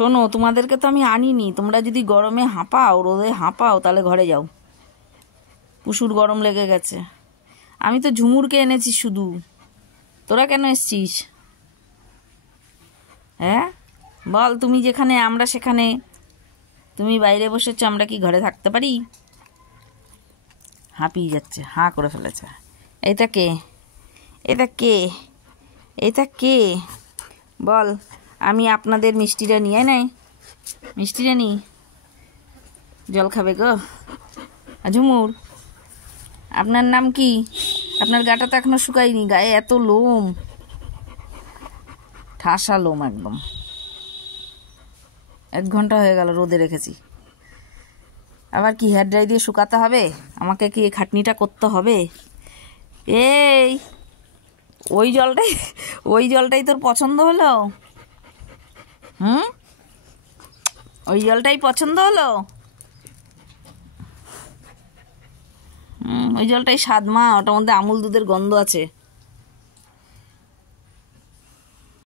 শোনো, তোমাদেরকে তো আমি আনিনি। তোমরা যদি গরমে হাঁপাও, রোদে হাঁপাও, তাহলে ঘরে যাও। প্রচুর গরম লেগে গেছে। আমি তো ঝুমুরকে এনেছি শুধু। তোরা কেন এসছিস? হ্যাঁ বল, তুমি যেখানে আমরা সেখানে। তুমি বাইরে বসেছ, আমরা কি ঘরে থাকতে পারি? হাঁপিয়ে যাচ্ছে, হাঁ করে ফেলেছে। এটা কে? এটা কে? এটা কে? বল, আমি আপনাদের মিষ্টিটা নিয়ে নেই। মিষ্টিটা নি, জল খাবে গো। ঝুমুর, আপনার নাম কি? আপনার গাটা তো এখনো শুকায়নি, গায়ে এত লোম, ঠাসা লোম একদম। 1 ঘন্টা হয়ে গেল রোদে রেখেছি। আবার কি হেয়ার ড্রাই দিয়ে শুকাতে হবে? আমাকে কি এই খাটনিটা করতে হবে? এই ওই জলটাই তোর পছন্দ হলো? ওই জলটাই পছন্দ হলো? ওই জলটাই স্বাদ মা, ওটার মধ্যে আমুল দুধের গন্ধ আছে।